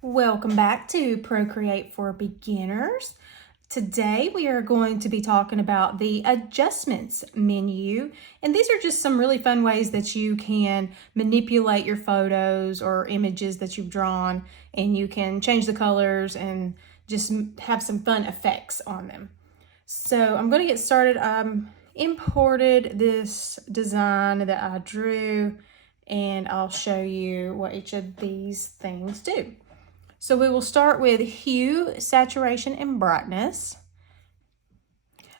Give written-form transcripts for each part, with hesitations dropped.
Welcome back to Procreate for Beginners. Today we are going to be talking about the adjustments menu, and these are just some really fun ways that you can manipulate your photos or images that you've drawn, and you can change the colors and just have some fun effects on them. So I'm going to get started. Imported this design that I drew, and I'll show you what each of these things do. So we will start with hue, saturation, and brightness.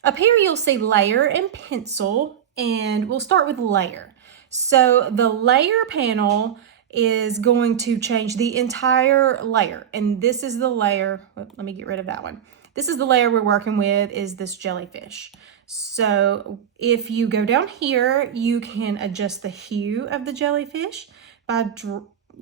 Up here you'll see layer and pencil, and we'll start with layer. So the layer panel is going to change the entire layer, and this is the layer, let me get rid of that one. This is the layer we're working with, is this jellyfish. So if you go down here, you can adjust the hue of the jellyfish by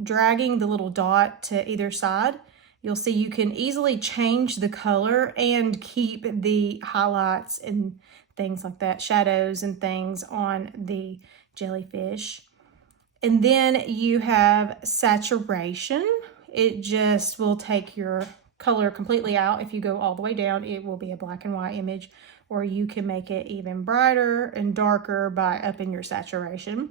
dragging the little dot to either side. You'll see you can easily change the color and keep the highlights and things like that, shadows and things on the jellyfish. And then you have saturation. It just will take your color completely out. If you go all the way down, it will be a black and white image, or you can make it even brighter and darker by upping your saturation.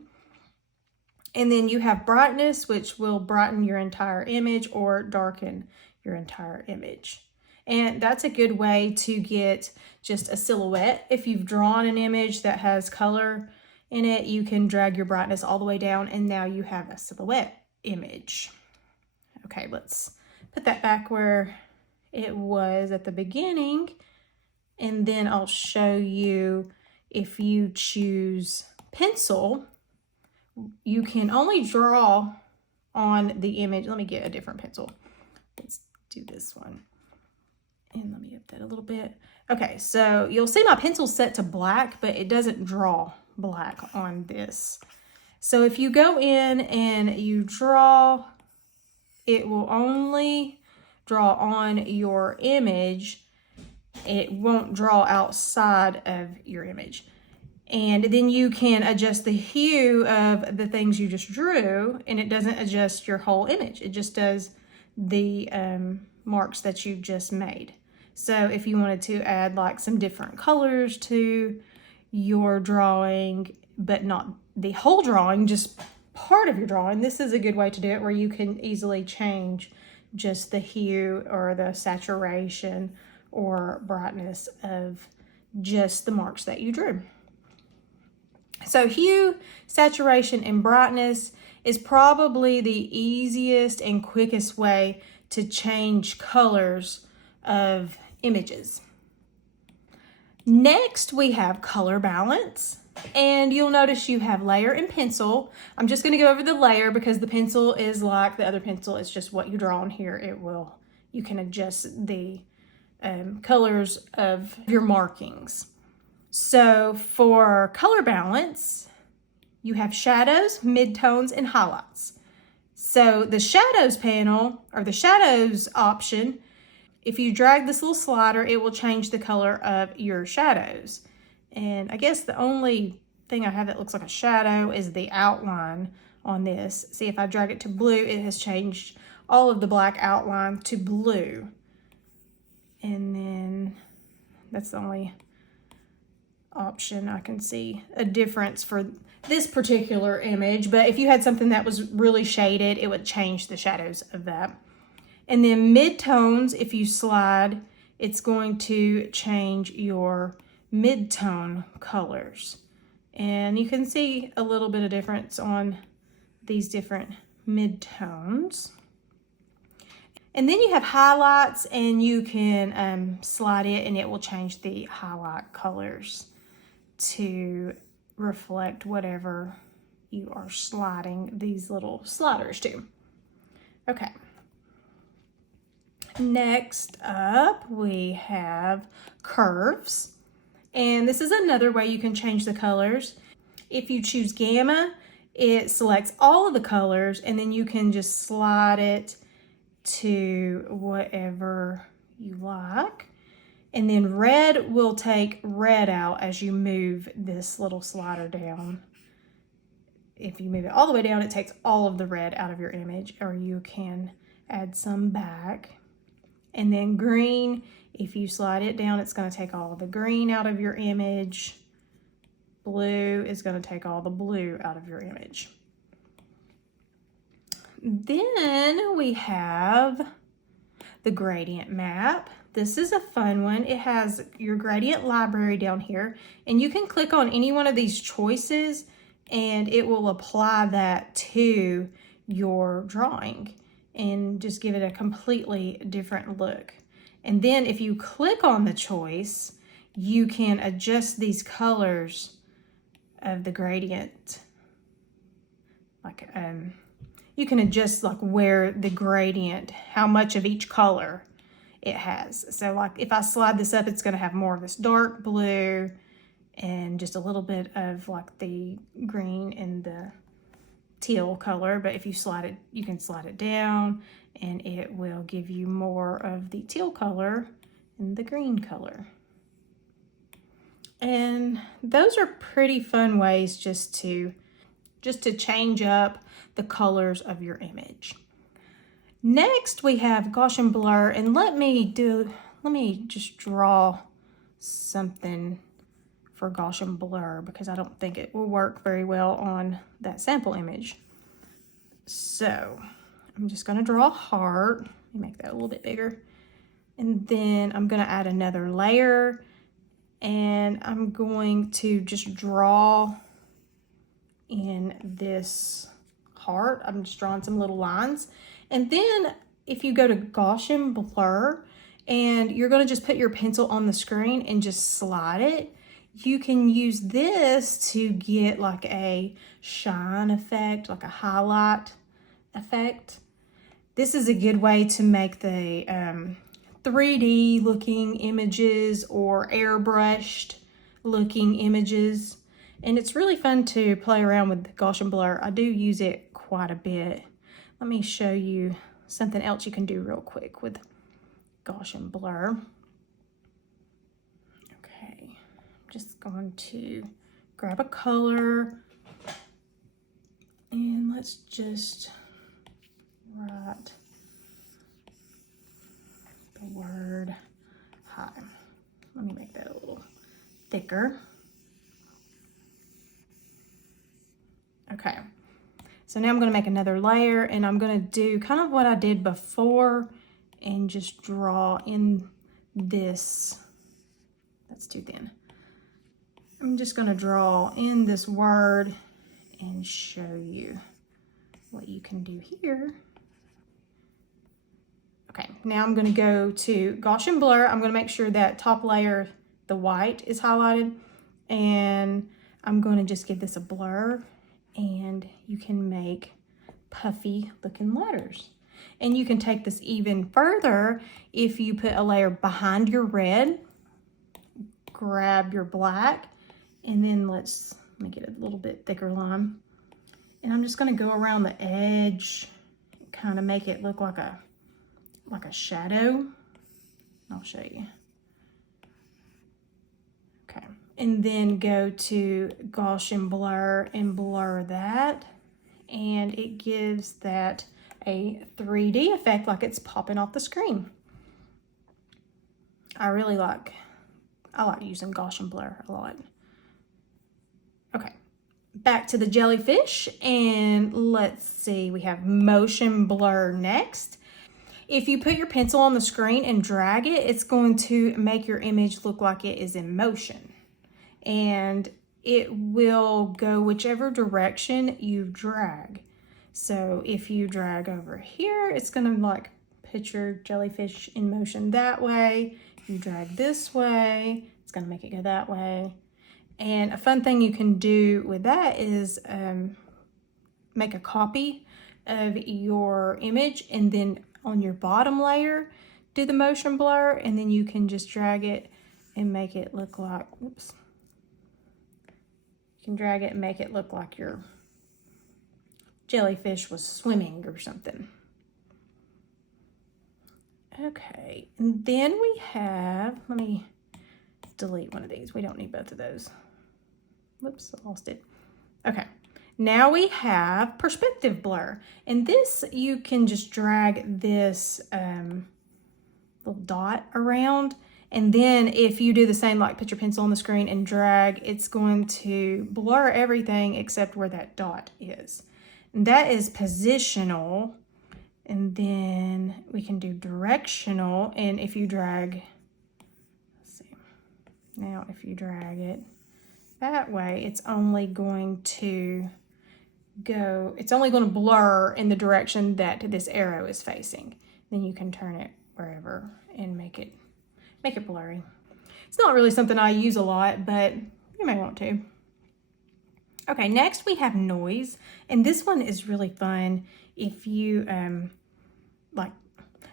And then you have brightness, which will brighten your entire image or darken your entire image. And that's a good way to get just a silhouette. If you've drawn an image that has color in it, you can drag your brightness all the way down, and now you have a silhouette image. Okay, let's put that back where it was at the beginning. And then I'll show you, if you choose pencil, you can only draw on the image. Let me get a different pencil. Let's do this one. And let me up that a little bit. Okay, so you'll see my pencil's set to black, but it doesn't draw black on this. So if you go in and you draw, it will only draw on your image. It won't draw outside of your image. And then you can adjust the hue of the things you just drew, and it doesn't adjust your whole image. It just does the marks that you just made. So if you wanted to add like some different colors to your drawing, but not the whole drawing, just part of your drawing, this is a good way to do it, where you can easily change just the hue or the saturation or brightness of just the marks that you drew. So hue, saturation, and brightness is probably the easiest and quickest way to change colors of images. Next, we have color balance, and you'll notice you have layer and pencil. I'm just going to go over the layer because the pencil is like the other pencil. It's just what you draw on here. You can adjust the colors of your markings. So for color balance, you have shadows, midtones, and highlights. So the shadows panel, or the shadows option, if you drag this little slider, it will change the color of your shadows. And I guess the only thing I have that looks like a shadow is the outline on this. See, if I drag it to blue, it has changed all of the black outline to blue. And then that's the only option I can see a difference for this particular image. But if you had something that was really shaded, it would change the shadows of that. And then midtones, if you slide, it's going to change your midtone colors. And you can see a little bit of difference on these different midtones. And then you have highlights, and you can slide it, and it will change the highlight colors to reflect whatever you are sliding these little sliders to. Okay. Next up, we have curves. And this is another way you can change the colors. If you choose gamma, it selects all of the colors, and then you can just slide it to whatever you like. And then red will take red out as you move this little slider down. If you move it all the way down, it takes all of the red out of your image, or you can add some back. And then green, if you slide it down, it's going to take all the green out of your image. Blue is going to take all the blue out of your image. Then we have the gradient map. This is a fun one. It has your gradient library down here, and you can click on any one of these choices and it will apply that to your drawing and just give it a completely different look. And then if you click on the choice, you can adjust these colors of the gradient. Like you can adjust like where the gradient, how much of each color it has. So like if I slide this up, it's going to have more of this dark blue and just a little bit of like the green and the teal color. But if you slide it, you can slide it down and it will give you more of the teal color and the green color. And those are pretty fun ways just to change up the colors of your image. Next we have Gaussian blur, and let me just draw something for Gaussian blur because I don't think it will work very well on that sample image. So I'm just going to draw a heart. Let me make that a little bit bigger. And then I'm going to add another layer, and I'm going to just draw in this heart. I'm just drawing some little lines. And then if you go to Gaussian blur and you're going to just put your pencil on the screen and just slide it, you can use this to get like a shine effect, like a highlight effect. This is a good way to make the 3D looking images or airbrushed looking images. And it's really fun to play around with Gaussian blur. I do use it quite a bit. Let me show you something else you can do real quick with Gaussian blur. Okay, I'm just going to grab a color and let's just write the word hi. Let me make that a little thicker. Okay, so now I'm going to make another layer, and I'm going to do kind of what I did before and just draw in this. That's too thin. I'm just going to draw in this word and show you what you can do here. Okay, now I'm going to go to Gaussian blur. I'm going to make sure that top layer, the white, is highlighted, and I'm going to just give this a blur. And you can make puffy looking letters. And you can take this even further if you put a layer behind your red, grab your black, and then let me get a little bit thicker line. And I'm just going to go around the edge, kind of make it look like a shadow. I'll show you. Okay. And then go to Gaussian blur and blur that, and it gives that a 3D effect, like it's popping off the screen. I like using Gaussian blur a lot. Okay, back to the jellyfish, and let's see, we have motion blur next. If you put your pencil on the screen and drag it, it's going to make your image look like it is in motion. And it will go whichever direction you drag. So if you drag over here, it's going to like put your jellyfish in motion that way. If you drag this way, it's going to make it go that way. And a fun thing you can do with that is make a copy of your image, and then on your bottom layer, do the motion blur, and then you can just drag it and make it look like, oops. You can drag it and make it look like your jellyfish was swimming or something. Okay, and then we have, let me delete one of these. We don't need both of those. Whoops, I lost it. Okay, Now we have perspective blur. And this, you can just drag this little dot around. And then if you do the same, like put your pencil on the screen and drag, it's going to blur everything except where that dot is. And that is positional. And then we can do directional. And if you drag, let's see, now if you drag it that way, it's only going to blur in the direction that this arrow is facing. Then you can turn it wherever and make it blurry. It's not really something I use a lot, but you may want to. Okay, next we have noise, and this one is really fun. If you like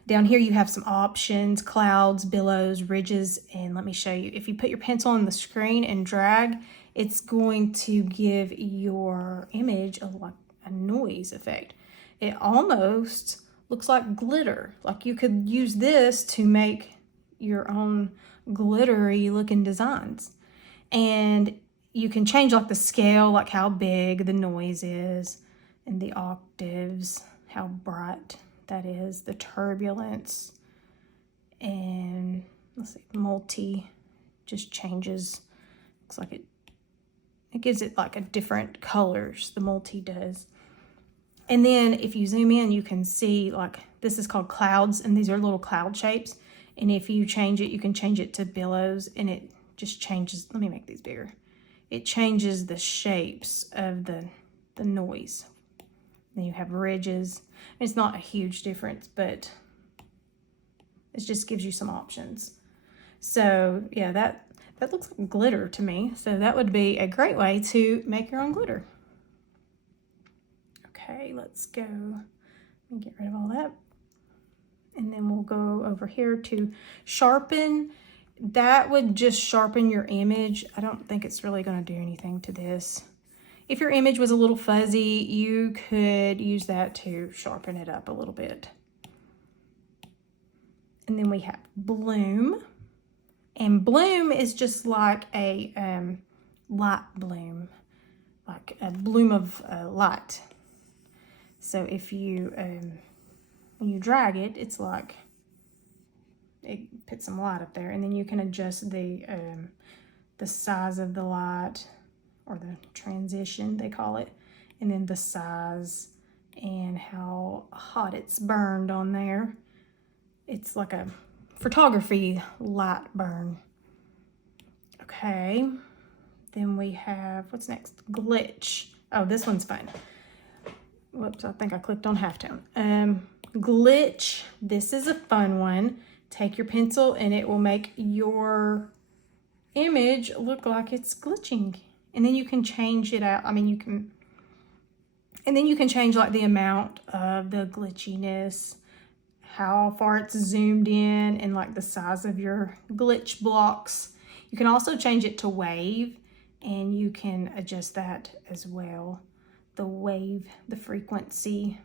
down here you have some options: clouds, billows, ridges, and let me show you. If you put your pencil on the screen and drag, it's going to give your image a noise effect. It almost looks like glitter. Like you could use this to make your own glittery looking designs. And you can change like the scale, like how big the noise is, and the octaves, how bright that is, the turbulence, and let's see, multi just changes. Looks like it gives it like a different colors, the multi does. And then if you zoom in, you can see like this is called clouds, and these are little cloud shapes. And if you change it, you can change it to billows, and it just changes. Let me make these bigger. It changes the shapes of the noise. Then you have ridges. It's not a huge difference, but it just gives you some options. So yeah, that looks like glitter to me. So that would be a great way to make your own glitter. Okay, let's go and get rid of all that. And then we'll go over here to sharpen. That would just sharpen your image. I don't think it's really going to do anything to this. If your image was a little fuzzy, you could use that to sharpen it up a little bit. And then we have bloom. And bloom is just like a light bloom, like a bloom of light. So if you when you drag it, it's like it puts some light up there, and then you can adjust the size of the light, or the transition they call it, and then the size and how hot it's burned on there. It's like a photography light burn. Okay, then we have, what's next? Glitch. Oh, this one's fun. Whoops, I think I clicked on halftone. Glitch, this is a fun one. Take your pencil and it will make your image look like it's glitching. And then you can change it out. And then you can change like the amount of the glitchiness, how far it's zoomed in, and like the size of your glitch blocks. You can also change it to wave, and you can adjust that as well. The wave, the frequency,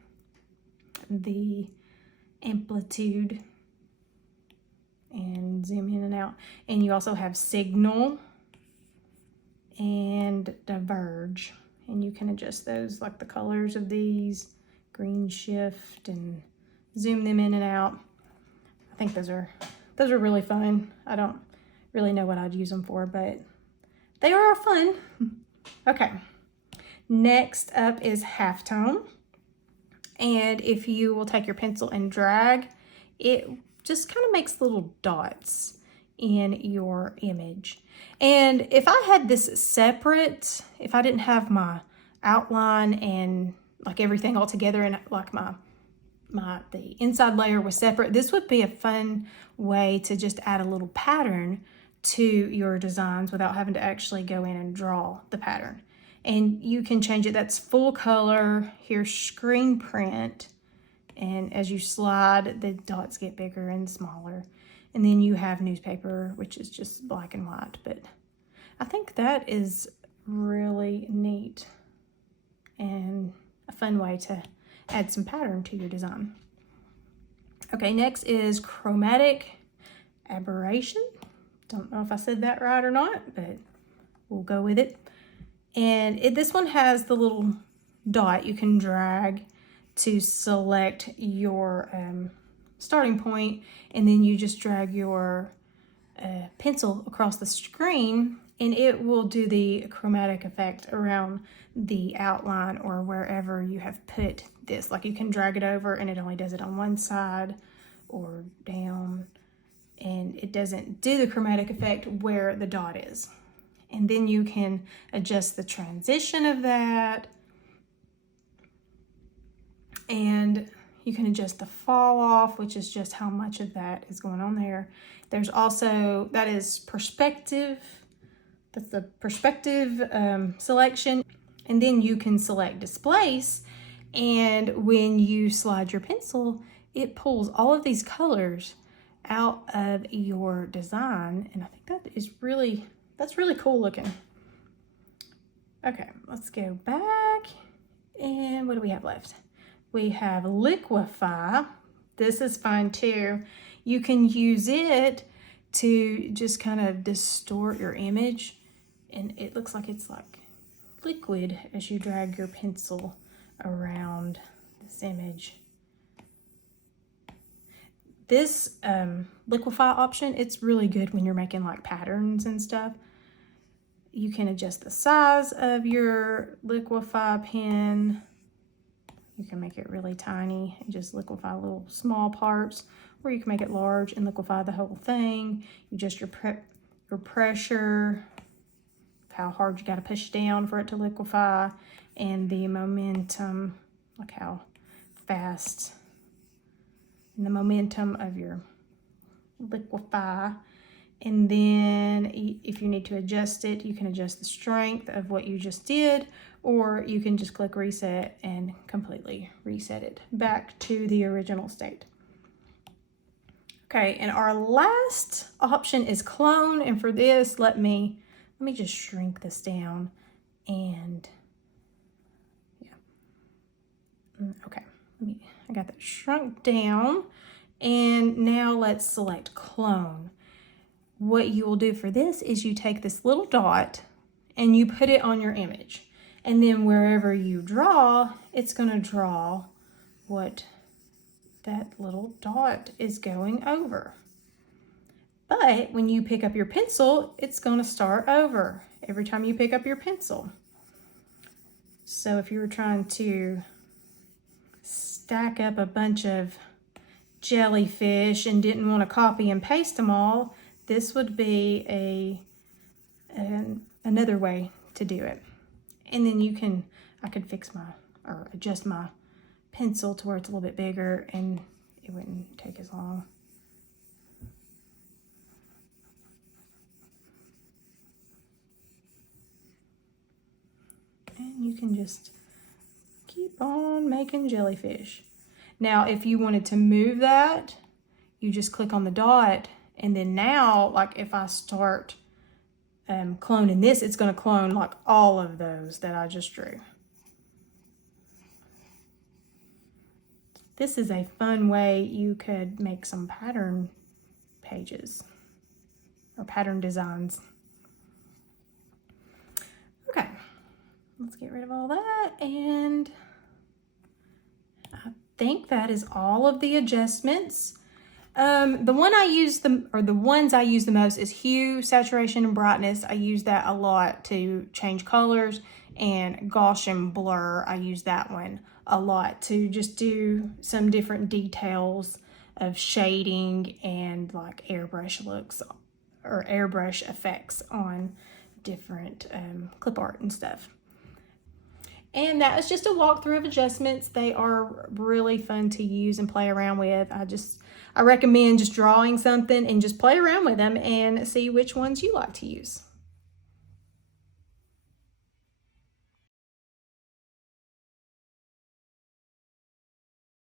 the amplitude, and zoom in and out. And you also have signal and diverge, and you can adjust those, like the colors of these, green shift, and zoom them in and out. I think those are really fun. I don't really know what I'd use them for, but they are fun. Okay, next up is halftone. And if you will take your pencil and drag, it just kind of makes little dots in your image. And if I had this separate, if I didn't have my outline and like everything all together, and like the inside layer was separate, this would be a fun way to just add a little pattern to your designs without having to actually go in and draw the pattern. And you can change it. That's full color. Here's screen print. And as you slide, the dots get bigger and smaller. And then you have newspaper, which is just black and white. But I think that is really neat and a fun way to add some pattern to your design. Okay, next is chromatic aberration. Don't know if I said that right or not, but we'll go with it. And this one has the little dot, you can drag to select your starting point, and then you just drag your pencil across the screen, and it will do the chromatic effect around the outline or wherever you have put this. Like you can drag it over and it only does it on one side or down, and it doesn't do the chromatic effect where the dot is. And then you can adjust the transition of that, and you can adjust the fall off, which is just how much of that is going on there. There's also, that is perspective. That's the perspective selection. And then you can select displace. And when you slide your pencil, it pulls all of these colors out of your design. And I think that is really, that's really cool looking. Okay, let's go back. And what do we have left? We have liquefy. This is fun too. You can use it to just kind of distort your image, and it looks like it's like liquid as you drag your pencil around this image. This liquefy option, it's really good when you're making like patterns and stuff. You can adjust the size of your liquefy pen. You can make it really tiny and just liquefy little small parts, or you can make it large and liquefy the whole thing. You adjust your pressure, how hard you got to push down for it to liquefy, and the momentum, like how fast, and the momentum of your liquefy. And then if you need to adjust it, you can adjust the strength of what you just did, or you can just click reset and completely reset it back to the original state. Okay, and our last option is clone. And for this, let me just shrink this down, and yeah. Okay, I got that shrunk down, and now let's select clone. What you will do for this is you take this little dot and you put it on your image. And then wherever you draw, it's going to draw what that little dot is going over. But when you pick up your pencil, it's going to start over every time you pick up your pencil. So if you were trying to stack up a bunch of jellyfish and didn't want to copy and paste them all, this would be another way to do it. And then I could fix or adjust my pencil to where it's a little bit bigger, and it wouldn't take as long. And you can just keep on making jellyfish. Now, if you wanted to move that, you just click on the dot. And then now, like if I start cloning this, it's going to clone like all of those that I just drew. This is a fun way you could make some pattern pages or pattern designs. Okay, let's get rid of all that. And I think that is all of the adjustments. The ones I use the most is hue, saturation, and brightness. I use that a lot to change colors, and Gaussian blur, I use that one a lot to just do some different details of shading and like airbrush looks or airbrush effects on different clip art and stuff. And that is just a walkthrough of adjustments. They are really fun to use and play around with. I recommend just drawing something and just play around with them and see which ones you like to use.